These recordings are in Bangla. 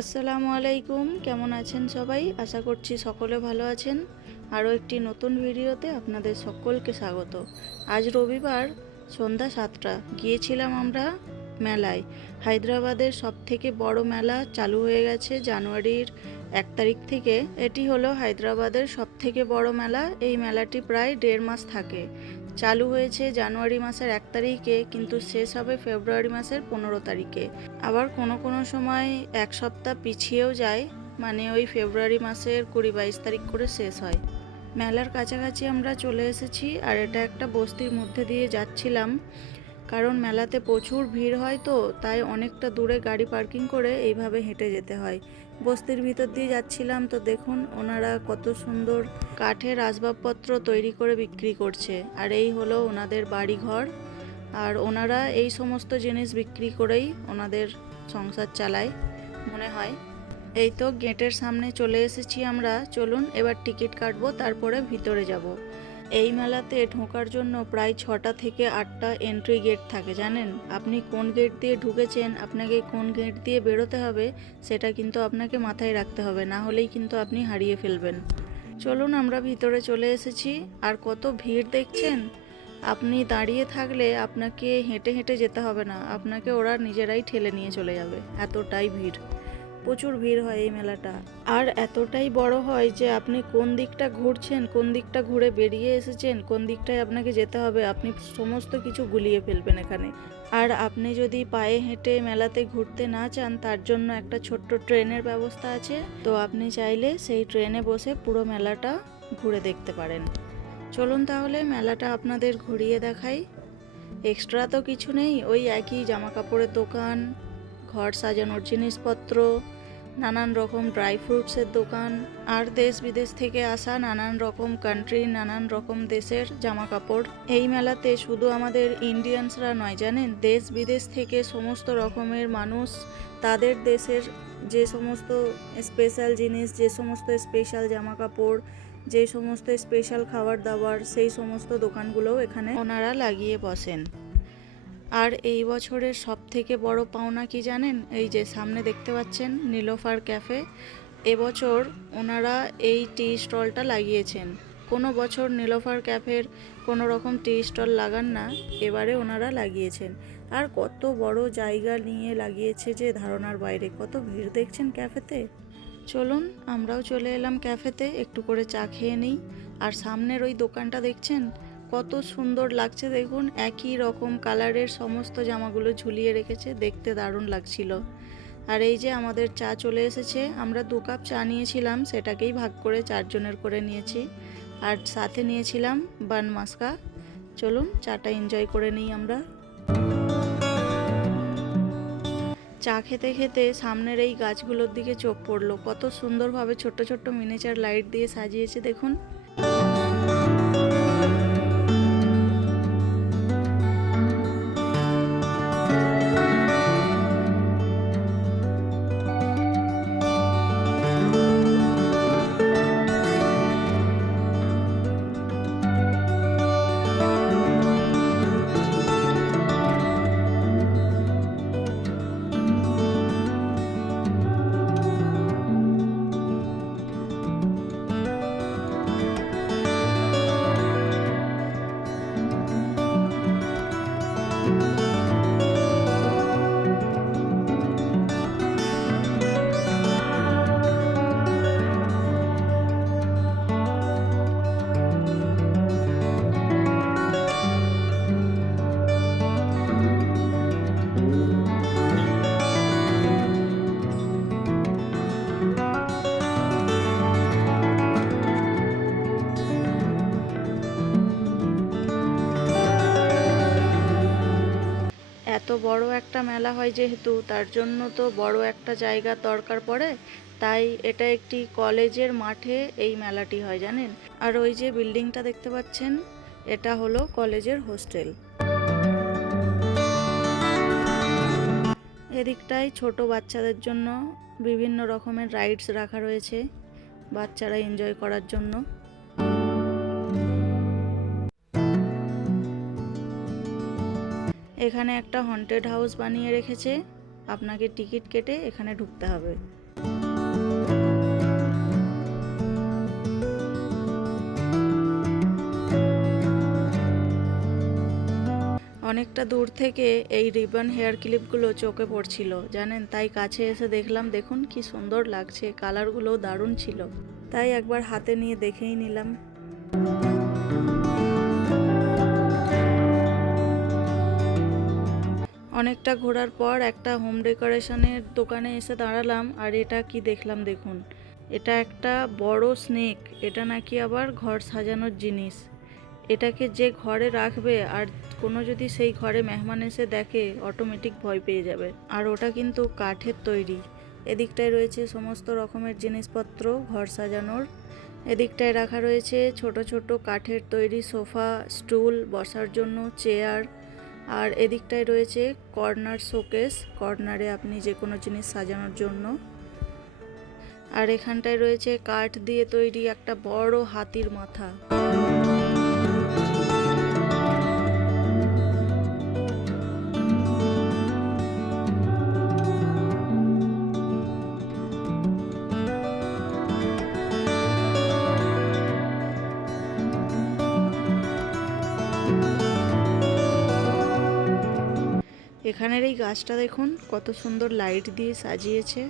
আসসালামু আলাইকুম, কেমন আছেন সবাই? আশা করছি সকলে ভালো আছেন। আরও একটি নতুন ভিডিওতে আপনাদের সকলকে স্বাগত। আজ রবিবার সন্ধ্যা 7টা গিয়েছিলাম আমরা মেলায়। হায়দ্রাবাদের সবথেকে বড় মেলা চালু হয়ে গেছে জানুয়ারির 1 তারিখ থেকে। এটি হলো হায়দ্রাবাদের সবথেকে বড় মেলা। এই মেলাটি প্রায় 1.5 মাস থাকে। চালু হয়েছে জানুয়ারি মাসের 1 তারিখে, কিন্তু শেষ হবে ফেব্রুয়ারি মাসের 15 তারিখে। আবার কোনো সময় 1 সপ্তাহ পিছিয়েও যায়, মানে ওই ফেব্রুয়ারি মাসের 20-22 তারিখ করে শেষ হয়। মেলার কাছাকাছি আমরা চলে এসেছি, আর এটা একটা বস্তির মধ্যে দিয়ে যাচ্ছিলাম, কারণ মেলাতে প্রচুর ভিড় হয়, তো তাই অনেকটা দূরে গাড়ি পার্কিং করে এইভাবে হেঁটে যেতে হয়। বস্তির ভিতর দিয়ে যাচ্ছিলাম, তো দেখুন ওনারা কত সুন্দর কাঠের আসবাবপত্র তৈরি করে বিক্রি করছে, আর এই হলো ওনাদের বাড়িঘর। আর ওনারা এই সমস্ত জিনিস বিক্রি করেই ওনাদের সংসার চালায় মনে হয়। এই তো গেটের সামনে চলে এসেছি আমরা। চলুন এবার টিকিট কাটবো, তারপরে ভিতরে যাব। এই মেলাতে ঢোকার জন্য প্রায় 6টা থেকে 8টা এন্ট্রি গেট থাকে, জানেন? আপনি কোন গেট দিয়ে ঢুকেছেন, আপনাকে কোন গেট দিয়ে বেরোতে হবে, সেটা কিন্তু আপনাকে মাথায় রাখতে হবে, না হলেই কিন্তু আপনি হারিয়ে ফেলবেন। চলুন আমরা ভিতরে চলে এসেছি। আর কত ভিড় দেখছেন! আপনি দাঁড়িয়ে থাকলে আপনাকে হেঁটে হেঁটে যেতে হবে না, আপনাকে ওরা নিজেরাই ঠেলে নিয়ে চলে যাবে, এতটাই ভিড়। প্রচুর ভিড় হয় এই মেলাটা, আর এতটাই বড় হয় যে আপনি কোন দিকটা ঘুরছেন, কোন দিকটা ঘুরে বেরিয়ে এসেছেন, কোন দিকটায় আপনাকে যেতে হবে, আপনি সমস্ত কিছু গুলিয়ে ফেলবেন এখানে। আর আপনি যদি পায়ে হেঁটে মেলাতে ঘুরতে না চান, তার জন্য একটা ছোট্ট ট্রেনের ব্যবস্থা আছে, তো আপনি চাইলে সেই ট্রেনে বসে পুরো মেলাটা ঘুরে দেখতে পারেন। চলুন তাহলে মেলাটা আপনাদের ঘুরিয়ে দেখাই। এক্সট্রা তো কিছু নেই, ওই একই জামা কাপড়ের দোকান, ঘর সাজানোর জিনিসপত্র, নানান রকম ড্রাই ফ্রুটসের দোকান, আর দেশ বিদেশ থেকে আসা নানান রকম কান্ট্রির নানান রকম দেশের জামা কাপড়। এই মেলাতে শুধু আমাদের ইন্ডিয়ানসরা নয়, জানেন, দেশ বিদেশ থেকে সমস্ত রকমের মানুষ তাদের দেশের যে সমস্ত স্পেশাল জিনিস, যে সমস্ত স্পেশাল জামা কাপড়, যে সমস্ত স্পেশাল খাবার দাবার, সেই সমস্ত দোকানগুলোও এখানে ওনারা লাগিয়ে বসেন। আর এই বছরের সবথেকে বড় পাওনা কি জানেন? এই যে সামনে দেখতে পাচ্ছেন নীলোফার ক্যাফে, এবছর ওনারা এই টি স্টলটা লাগিয়েছেন। কোনো বছর নীলোফার ক্যাফের কোনো রকম টি স্টল লাগান না, এবারে ওনারা লাগিয়েছেন। আর কত বড় জায়গা নিয়ে লাগিয়েছে যে ধারণার বাইরে। কত ভিড় দেখছেন ক্যাফেতে। চলুন আমরাও চলে এলাম ক্যাফেতে, একটু করে চা খেয়ে নিই। আর সামনের ওই দোকানটা দেখছেন কত সুন্দর লাগছে, দেখুন একই রকম কালারের সমস্ত জামাগুলো ঝুলিয়ে রেখেছে, দেখতে দারুণ লাগছিল। আর এই যে আমাদের চা চলে এসেছে, আমরা 2 কাপ চা নিয়েছিলাম, সেটাকেই ভাগ করে 4 জনের করে নিয়েছি, আর সাথে নিয়েছিলাম বান মাস্কা। চলুন চাটা এনজয় করে নিই আমরা। চা খেতে খেতে সামনের এই গাছগুলোর দিকে চোখ পড়লো, কত সুন্দরভাবে ছোট্ট ছোট্ট মিনিচার লাইট দিয়ে সাজিয়েছে দেখুন। এত বড় একটা মেলা হয় যেহেতু, তার জন্য তো বড় একটা জায়গার দরকার পড়ে, তাই এটা একটি কলেজের মাঠে এই মেলাটি হয়, জানেন। আর ওই যে বিল্ডিংটা দেখতে পাচ্ছেন, এটা হলো কলেজের হোস্টেল। এদিকটায় ছোট বাচ্চাদের জন্য বিভিন্ন রকমের রাইডস রাখা রয়েছে, বাচ্চারা এনজয় করার জন্য। এখানে একটা হন্টেড হাউস বানিয়ে রেখেছে, আপনাকে টিকিট কেটে এখানে ঢুকতে হবে। অনেকটা দূর থেকে এই রিবন হেয়ার ক্লিপগুলো চোখে পড়ছিল জানেন, তাই কাছে এসে দেখলাম। দেখুন কি সুন্দর লাগছে, কালারগুলো দারুণ ছিল, তাই একবার হাতে নিয়ে দেখেই নিলাম। অনেকটা ঘোরার পর একটা হোম ডেকোরেশনের দোকানে এসে দাঁড়ালাম, আর এটা কি দেখলাম দেখুন, এটা একটা বড় স্নেক। এটা নাকি আবার ঘর সাজানোর জিনিস। এটাকে যে ঘরে রাখবে আর কোনো যদি সেই ঘরে মেহমান এসে দেখে অটোমেটিক ভয় পেয়ে যাবে। আর ওটা কিন্তু কাঠের তৈরি। এদিকটায় রয়েছে সমস্ত রকমের জিনিসপত্র ঘর সাজানোর। এদিকটায় রাখা রয়েছে ছোট ছোট কাঠের তৈরি সোফা, স্টুল, বসার জন্য চেয়ার। আর এদিকটায় রয়েছে কর্নার শোকেস, কর্নারে আপনি যে কোনো জিনিস সাজানোর জন্য। আর এখানটায় রয়েছে কাঠ দিয়ে তৈরি একটা বড় হাতির মাথা। এখানের এই গাছটা দেখুন কত সুন্দর লাইট দিয়ে সাজিয়েছে,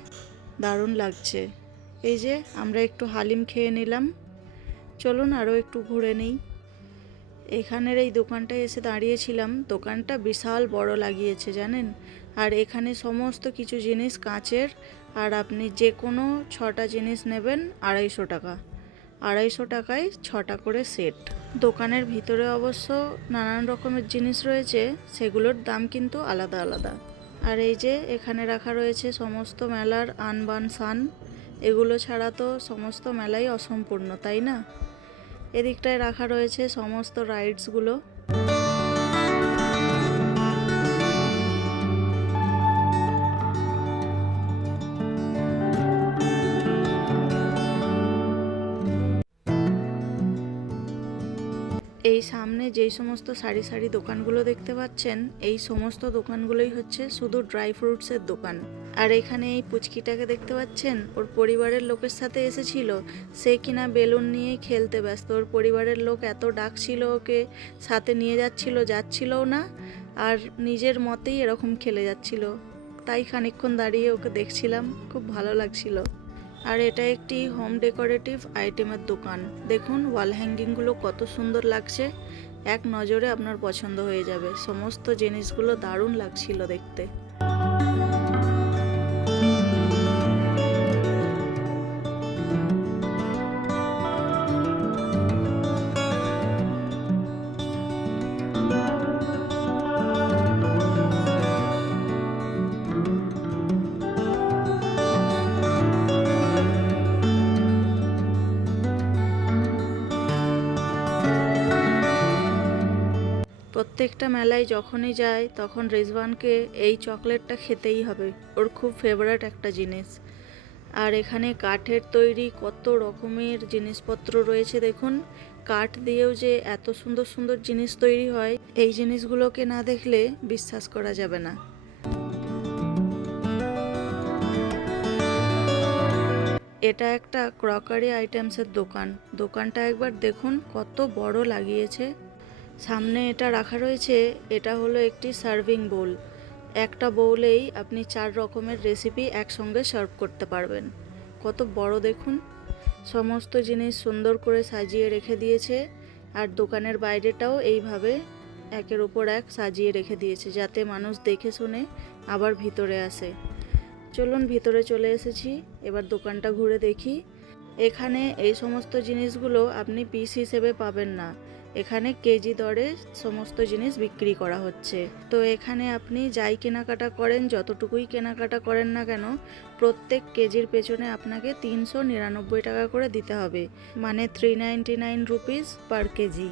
দারুণ লাগছে। এই যে আমরা একটু হালিম খেয়ে নিলাম, চলুন আরও একটু ঘুরে নিই। এখানের এই দোকানটায় এসে দাঁড়িয়েছিলাম, দোকানটা বিশাল বড় লাগিয়েছে জানেন। আর এখানে সমস্ত কিছু জিনিস কাঁচের, আর আপনি যে কোনো 6টা জিনিস নেবেন 250 টাকা। 250 টাকায় 6টা করে সেট। দোকানের ভিতরে অবশ্য নানান রকমের জিনিস রয়েছে, সেগুলোর দাম কিন্তু আলাদা আলাদা। আর এই যে এখানে রাখা রয়েছে সমস্ত মেলার আনবান সান। এগুলো ছাড়া তো সমস্ত মেলাই অসম্পূর্ণ, তাই না? এদিকটায় রাখা রয়েছে সমস্ত রাইডসগুলো। এই সামনে যেই সমস্ত সারি সারি দোকানগুলো দেখতে পাচ্ছেন, এই সমস্ত দোকানগুলোই হচ্ছে শুধু ড্রাই ফ্রুটসের দোকান। আর এখানে এই পুচকিটাকে দেখতে পাচ্ছেন, ওর পরিবারের লোকের সাথে এসেছিল। সে কিনা বেলুন নিয়েই খেলতে ব্যস্ত। ওর পরিবারের লোক এত ডাকছিল ওকে, সাথে নিয়ে যাচ্ছিলও না, আর নিজের মতেই এরকম খেলে যাচ্ছিল। তাই খানিকক্ষণ দাঁড়িয়ে ওকে দেখছিলাম, খুব ভালো লাগছিল। আর এটা একটি হোম ডেকোরেটিভ আইটেমের দোকান। দেখুন ওয়াল হ্যাঙ্গিংগুলো কত সুন্দর লাগছে, এক নজরে আপনার পছন্দ হয়ে যাবে। সমস্ত জিনিসগুলো দারুণ লাগছিল দেখতে। প্রত্যেকটা মেলায় যখনই যায় তখন রিজওয়ানকে এই চকলেটটা খেতেই হবে, ওর খুব ফেভারিট একটা জিনিস। আর এখানে কাঠের তৈরি কত রকমের জিনিসপত্র রয়েছে দেখুন। কাঠ দিয়েও যে এত সুন্দর সুন্দর জিনিস তৈরি হয়, এই জিনিসগুলোকে না দেখলে বিশ্বাস করা যাবে না। এটা একটা ক্রকারি আইটেমসের দোকান। দোকানটা একবার দেখুন কত বড় লাগিয়েছে। সামনে এটা রাখা রয়েছে, এটা হলো একটি সার্ভিং বোল। একটা বোলেই আপনি 4 রকমের রেসিপি একসঙ্গে সার্ভ করতে পারবেন। কত বড় দেখুন। সমস্ত জিনিস সুন্দর করে সাজিয়ে রেখে দিয়েছে। আর দোকানের বাইরেটাও এইভাবে একের উপর এক সাজিয়ে রেখে দিয়েছে, যাতে মানুষ দেখে শুনে আবার ভিতরে আসে। চলুন ভিতরে চলে এসেছি, এবার দোকানটা ঘুরে দেখি। এখানে এই সমস্ত জিনিসগুলো আপনি পিস হিসেবে পাবেন না, এখানে কেজি দরে সমস্ত জিনিস বিক্রি করা হচ্ছে। তো এখানে আপনি যাই কেনাকাটা করেন, যতটুকুই কেনাকাটা করেন না কেন, প্রত্যেক কেজির পেছনে আপনাকে 399 টাকা করে দিতে হবে, মানে 399 রুপিস পার কেজি।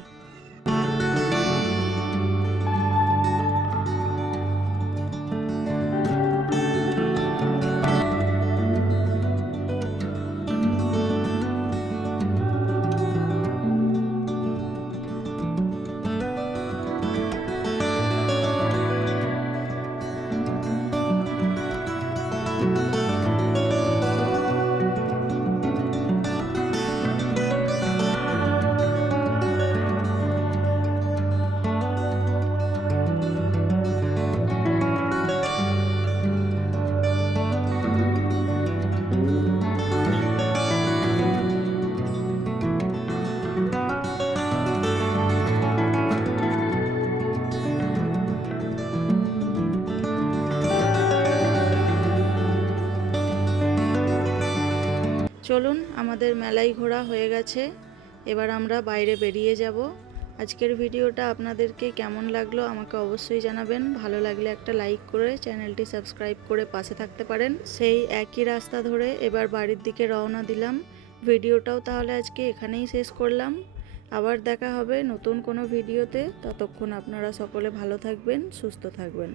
চলুন, আমাদের মেলাই ঘোরা হয়ে গেছে, এবার আমরা বাইরে বেরিয়ে যাব। আজকের ভিডিওটা আপনাদেরকে কেমন লাগলো আমাকে অবশ্যই জানাবেন। ভালো লাগলে একটা লাইক করে চ্যানেলটি সাবস্ক্রাইব করে পাশে থাকতে পারেন। সেই একই রাস্তা ধরে এবার বাড়ির দিকে রওনা দিলাম। ভিডিওটাও তাহলে আজকে এখানেই শেষ করলাম। আবার দেখা হবে নতুন কোনো ভিডিওতে। ততক্ষণ আপনারা সকলে ভালো থাকবেন, সুস্থ থাকবেন।